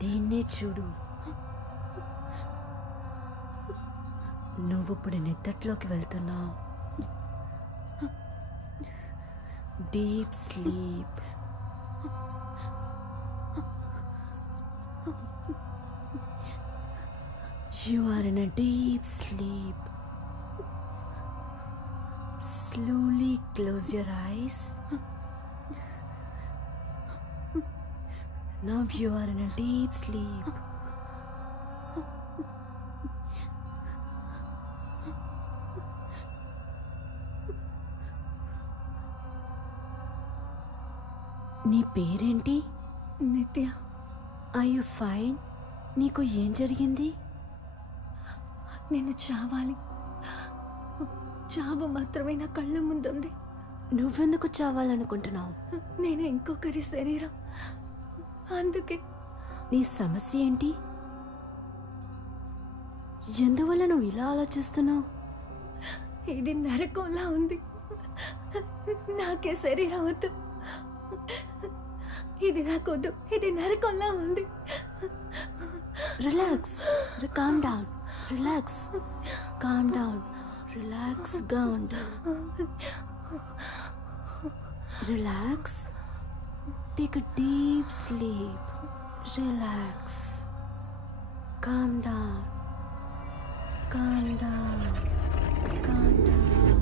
దీన్నే చూడు, నువ్విప్పుడు నిద్రలోకి వెళ్తున్నావు. Deep sleep. You are in a deep sleep. Slowly close your eyes. Now you are in a deep sleep. నీ పేరేంటి? నిత్య. Are you fine? నీకు ఏం జరిగింది? నేను చావాలి. చావు మాత్రమే నా కళ్ళ ముందుంది. నువ్వెందుకు చావాలనుకుంటున్నావు? నేను ఇంకొకరి శరీరం, అందుకే. నీ సమస్య ఏంటి? ఎందువల్ల నువ్వు ఇలా ఆలోచిస్తున్నావు? ఇది నరకంలా ఉంది. నాకే శరీరం వద్దు. ఇది నాకొద్దు. ఇది నరకంలా ఉంది. Relax. Calm down. Relax. Calm down. Relax. Calm down. Relax. Take a deep sleep. Relax. Calm down. Calm down. Calm down.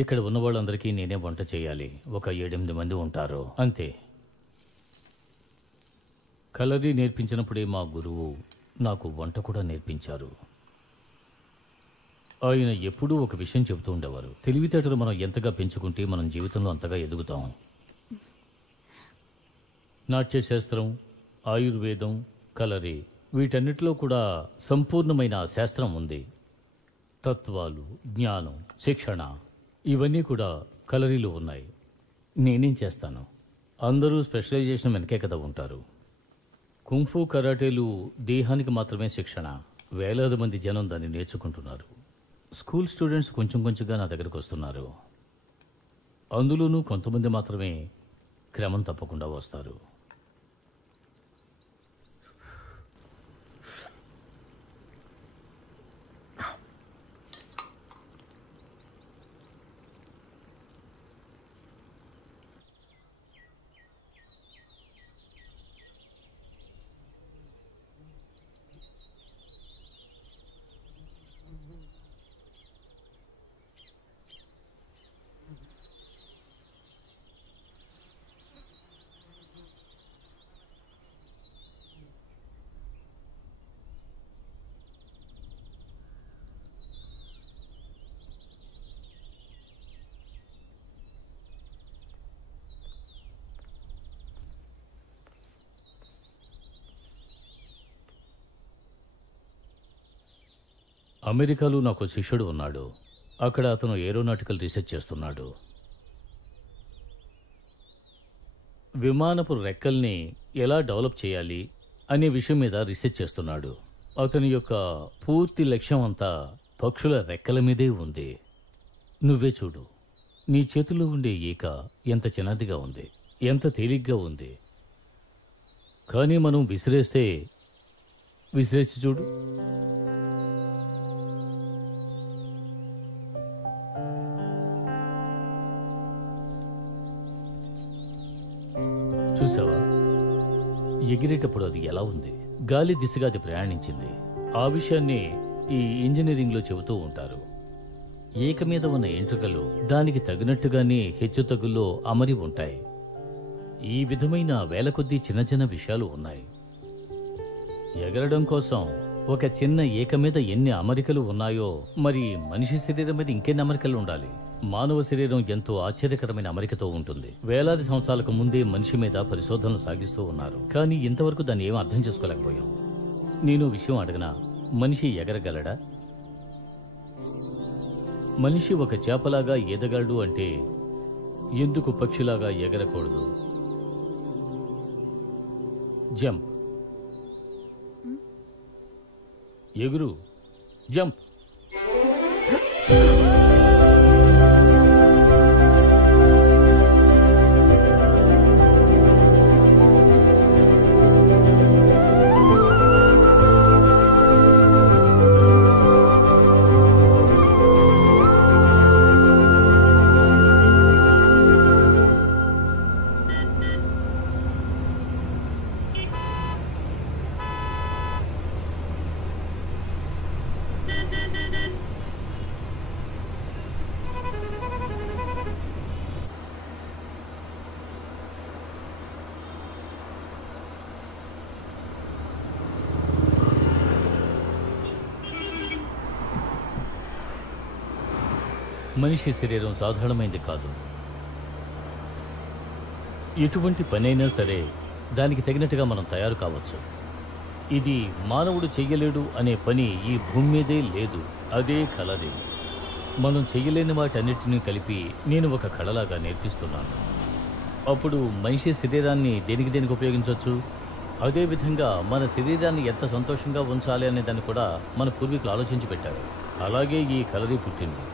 ఇక్కడ ఉన్న వాళ్ళందరికీ నేనే వంట చేయాలి. ఒక 7-8 మంది ఉంటారు అంతే. కలరీ నేర్పించినప్పుడే మా గురువు నాకు వంట కూడా నేర్పించారు. ఆయన ఎప్పుడూ ఒక విషయం చెబుతూ ఉండేవారు. తెలివితేటలు మనం ఎంతగా పెంచుకుంటే మనం జీవితంలో అంతగా ఎదుగుతాం. నాట్యశాస్త్రం, ఆయుర్వేదం, కలరీ వీటన్నిటిలో కూడా సంపూర్ణమైన శాస్త్రం ఉంది. తత్వాలు, జ్ఞానం, శిక్షణ ఇవన్నీ కూడా కలరీలో ఉన్నాయి. నేనేం చేస్తాను? అందరూ స్పెషలైజేషన్ వెనకే కదా ఉంటారు. కుంఫు, కరాటేలు దేహానికి మాత్రమే శిక్షణ. వేలాది మంది జనం దాన్ని నేర్చుకుంటున్నారు. స్కూల్ స్టూడెంట్స్ కొంచెం కొంచెంగా నా దగ్గరకు వస్తున్నారు. అందులోనూ కొంతమంది మాత్రమే క్రమం తప్పకుండా వస్తారు. అమెరికాలో నాకు శిష్యుడు ఉన్నాడు. అక్కడ అతను ఏరోనాటికల్ రీసెర్చ్ చేస్తున్నాడు. విమానపు రెక్కల్ని ఎలా డెవలప్ చేయాలి అనే విషయం మీద రీసెర్చ్ చేస్తున్నాడు. అతని యొక్క పూర్తి లక్ష్యం అంతా పక్షుల రెక్కల మీదే ఉంది. నువ్వే చూడు, నీ చేతిలో ఉండే ఈక ఎంత చిన్నదిగా ఉంది, ఎంత తేలిగ్గా ఉంది. కానీ మనం విసిరేసి చూడు. చూసావా, ఎగిరేటప్పుడు అది ఎలా ఉంది? గాలి దిశగా అది ప్రయాణించింది. ఆ విషయాన్ని ఈ ఇంజనీరింగ్లో చెబుతూ ఉంటారు. ఏక మీద ఉన్న ఎంట్రుకలు దానికి తగినట్టుగానే హెచ్చుతగుల్లో అమరి ఉంటాయి. ఈ విధమైన వేల కొద్దీ చిన్న చిన్న విషయాలు ఉన్నాయి. ఎగరడం కోసం ఒక చిన్న ఏక మీద ఎన్ని అమరికలు ఉన్నాయో, మరి మనిషి శరీరం మీద ఇంకెన్ని అమరికలు ఉండాలి? మానవ శరీరం ఎంతో ఆశ్చర్యకరమైన అమరికతో ఉంటుంది. వేలాది సంవత్సరాలకు ముందే మనిషి మీద పరిశోధనలు సాగిస్తూ ఉన్నారు, కానీ ఇంతవరకు దాన్ని ఏం అర్థం చేసుకోలేకపోయాం. నేను విషయం అడగనా, మనిషి ఎగరగలడా? మనిషి ఒక చేపలాగా ఈదగలడు అంటే ఎందుకు పక్షిలాగా ఎగరకూడదు? జంప్, ఎగురు, జంప్. మనిషి శరీరం సాధారణమైంది కాదు. ఎటువంటి పనైనా సరే దానికి తగినట్టుగా మనం తయారు కావచ్చు. ఇది మానవుడు చెయ్యలేడు అనే పని ఈ భూమి మీదే లేదు. అదే కళది. మనం చెయ్యలేని వాటన్నిటినీ కలిపి నేను ఒక కళలాగా నేర్పిస్తున్నాను. అప్పుడు మనిషి శరీరాన్ని దేనికి ఉపయోగించవచ్చు. అదేవిధంగా మన శరీరాన్ని ఎంత సంతోషంగా ఉంచాలి అనే దాన్ని కూడా మన పూర్వీకులు ఆలోచించి పెట్టారు. అలాగే ఈ కళది పుట్టింది.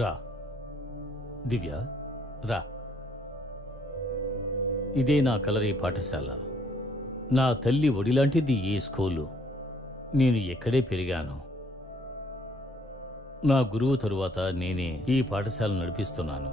రా దివ్య, రా. ఇదే నా కలరీ పాఠశాల. నా తల్లి ఒడిలాంటిది ఈ స్కూలు. నేను ఎక్కడే పెరిగాను. నా గురువు తరువాత నేనే ఈ పాఠశాల నడిపిస్తున్నాను.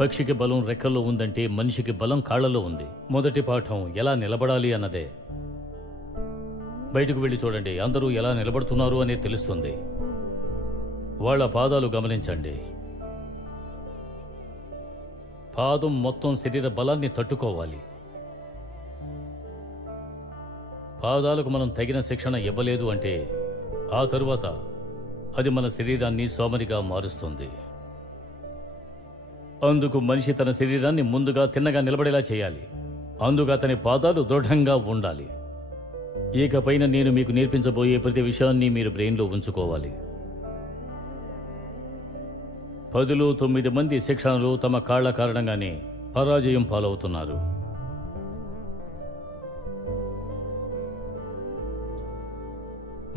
పక్షికి బలం రెక్కల్లో ఉందంటే మనిషికి బలం కాళ్లలో ఉంది. మొదటి పాఠం ఎలా నిలబడాలి అన్నదే. బయటకు వెళ్ళి చూడండి, అందరూ ఎలా నిలబడుతున్నారు అనేది తెలుస్తుంది. వాళ్ళ పాదాలు గమనించండి. పాదం మొత్తం శరీర బలాన్ని తట్టుకోవాలి. పాదాలకు మనం తగిన శిక్షణ ఇవ్వలేదు అంటే ఆ తరువాత అది మన శరీరాన్ని సోమరిగా మారుస్తుంది. అందుకు మనిషి తన శరీరాన్ని ముందుగా తిన్నగా నిలబడేలా చేయాలి. అందుకు అతని పాదాలు దృఢంగా ఉండాలి. ఇకపైన నేను మీకు నేర్పించబోయే ప్రతి విషయాన్ని మీరు బ్రెయిన్లో ఉంచుకోవాలి. 10లో 9 మంది శిక్షణలు తమ కాళ్ల కారణంగానే పరాజయం పాలవుతున్నారు.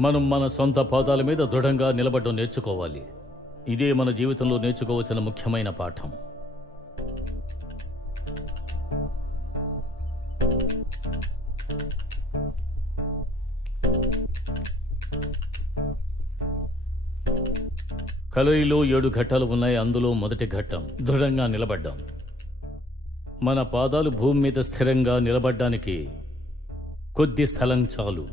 మనం మన సొంత పాదాల మీద దృఢంగా నిలబడడం నేర్చుకోవాలి. ఇదే మన జీవితంలో నేర్చుకోవాల్సిన ముఖ్యమైన పాఠం. కలయిలో 7 ఘట్టాలు ఉన్నాయి. అందులో మొదటి ఘట్టం దృఢంగా నిలబడ్డాం. మన పాదాలు భూమి మీద స్థిరంగా నిలబడ్డానికి కొద్ది స్థలం చాలు.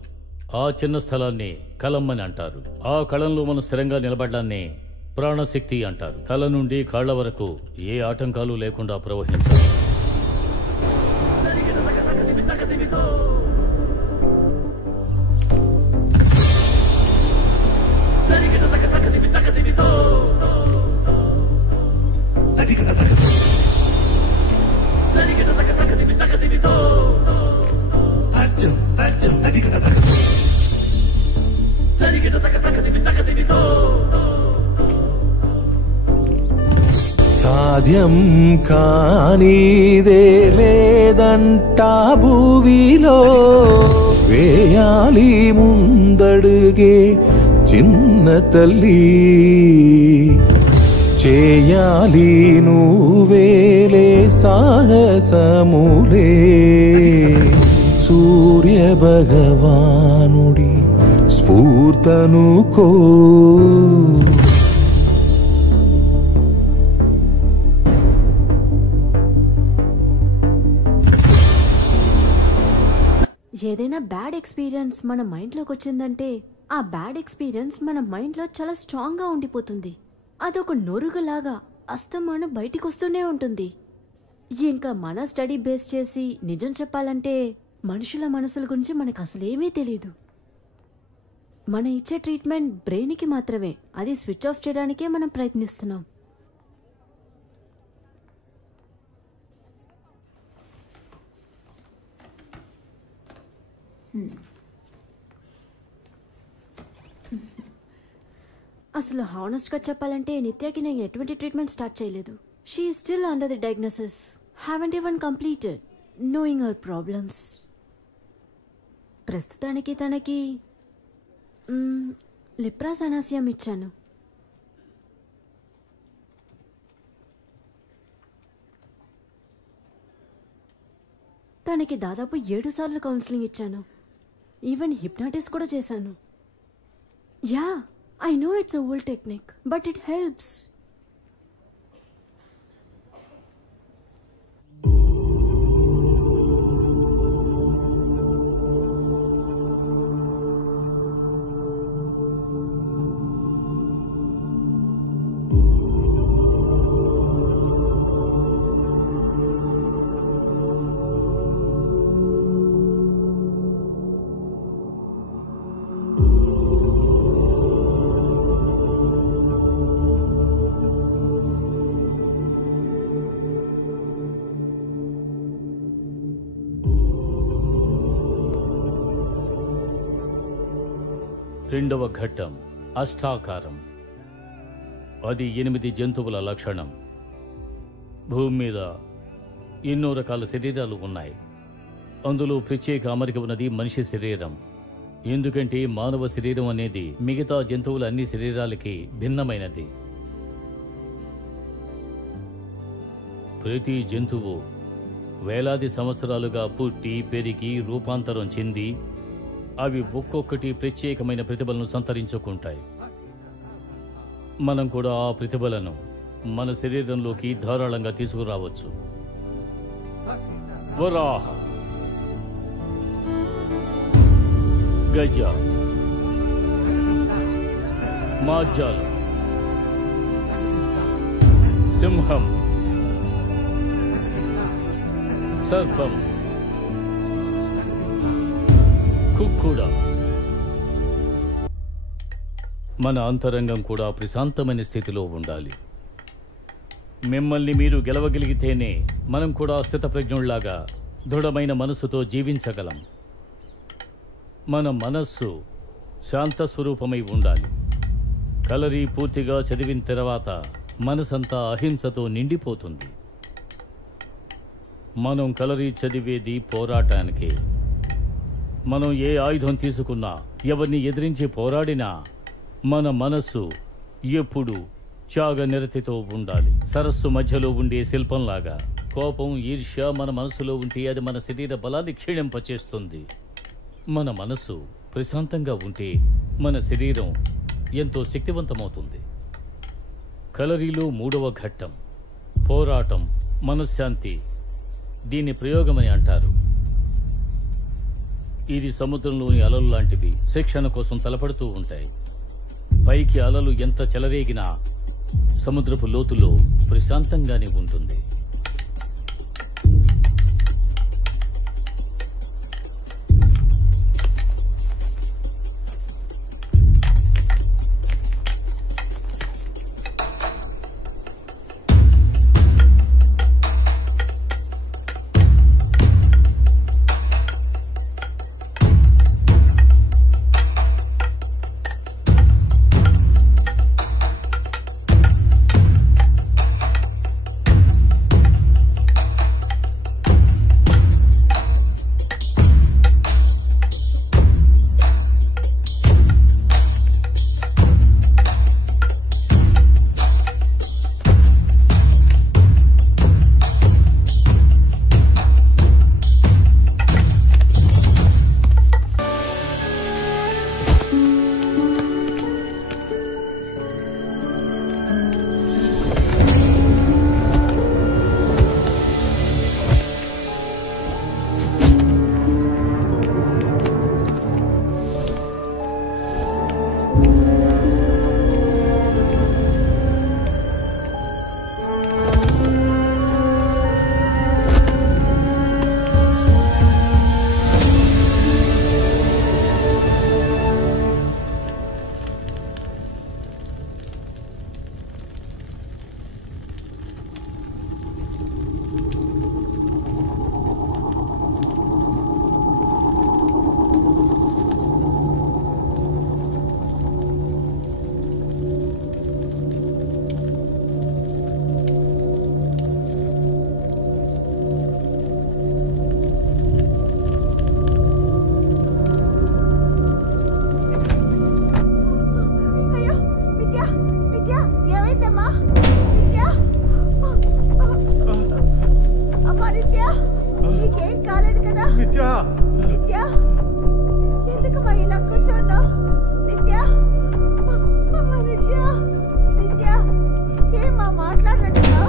ఆ చిన్న స్థలాన్ని కలం అని అంటారు. ఆ కళంలో మనం స్థిరంగా నిలబడ్డాన్ని ప్రాణశక్తి అంటారు. తల నుండి కాళ్ల వరకు ఏ ఆటంకాలు లేకుండా ప్రవహించాలి. సాధ్యం కానిదే లేదంటా భూవిలో, వేయాలి ముందడుగే చిన్న తల్లి, చేయాలి నువ్వేలే సాహసములే. సూర్య భగవానుడి స్ఫూర్తనుకో. ఏదైనా బ్యాడ్ ఎక్స్పీరియన్స్ మన మైండ్లోకి వచ్చిందంటే ఆ బ్యాడ్ ఎక్స్పీరియన్స్ మన మైండ్లో చాలా స్ట్రాంగ్గా ఉండిపోతుంది. అదొక నొరుగులాగా అస్తమాను బయటికి వస్తూనే ఉంటుంది. ఇంకా మన స్టడీ బేస్ చేసి నిజం చెప్పాలంటే మనుషుల మనసుల గురించి మనకు అసలేమీ తెలీదు. మన ఇచ్చే ట్రీట్మెంట్ బ్రెయిన్కి మాత్రమే. అది స్విచ్ ఆఫ్ చేయడానికే మనం ప్రయత్నిస్తున్నాం. అసలు హానెస్ట్గా చెప్పాలంటే నిత్యాకి నేను ఎటువంటి ట్రీట్మెంట్ స్టార్ట్ చేయలేదు. She is still under the diagnosis. Haven't even completed knowing our problems. ప్రస్తుతానికి తనకి లిప్రాసనాసియం ఇచ్చాను. తనకి దాదాపు 7 సార్లు కౌన్సిలింగ్ ఇచ్చాను. ఈవెన్ హిప్నాటిస్ కూడా చేశాను. Yeah, I know it's a old technique, but it helps. రెండవ ఘట్టం అష్టాకారం. అది 8 జంతువుల లక్షణం. భూమి మీద ఎన్నో రకాల శరీరాలు ఉన్నాయి. అందులో ప్రత్యేక అమరిక ఉన్నది మనిషి శరీరం. ఎందుకంటే మానవ శరీరం అనేది మిగతా జంతువుల అన్ని శరీరాలకి భిన్నమైనది. ప్రతి జంతువు వేలాది సంవత్సరాలుగా పుట్టి పెరిగి రూపాంతరం చెంది అవి ఒక్కొక్కటి ప్రత్యేకమైన ప్రతిభలను సంతరించుకుంటాయి. మనం కూడా ఆ ప్రతిభలను మన శరీరంలోకి ధారాళంగా తీసుకురావచ్చు. వరాహ, గజ, మాజాలం, సింహం, సర్పం, కుక్కుడ. మన అంతరంగం కూడా ప్రశాంతమైన స్థితిలో ఉండాలి. మిమ్మల్ని మీరు గెలవగలిగితేనే మనం కూడా స్థితప్రజ్ఞుల్లాగా దృఢమైన మనస్సుతో జీవించగలం. మన మనస్సు శాంత స్వరూపమై ఉండాలి. కలరీ పూర్తిగా చదివిన తర్వాత మనసంతా అహింసతో నిండిపోతుంది. మనం కలరీ చదివేది పోరాటానికి. మనం ఏ ఆయుధం తీసుకున్నా, ఎవరిని ఎదిరించి పోరాడినా మన మనస్సు ఎప్పుడు త్యాగ నిరతితో ఉండాలి. సరస్సు మధ్యలో ఉండే శిల్పంలాగా. కోపం, ఈర్ష్య మన మనసులో ఉంటే అది మన శరీర బలాన్ని క్షీణింపచేస్తుంది. మన మనస్సు ప్రశాంతంగా ఉంటే మన శరీరం ఎంతో శక్తివంతమవుతుంది. కలరీలో 3వ ఘట్టం పోరాటం, మనశ్శాంతి. దీన్ని ప్రయోగమని అంటారు. ఇది సముద్రంలోని అలలు లాంటివి. శిక్షణ కోసం తలపడుతూ ఉంటాయి. పైకి అలలు ఎంత చెలరేగినా సముద్రపు లోతులో ప్రశాంతంగానే ఉంటుంది. మాట్లాడినట్టుగా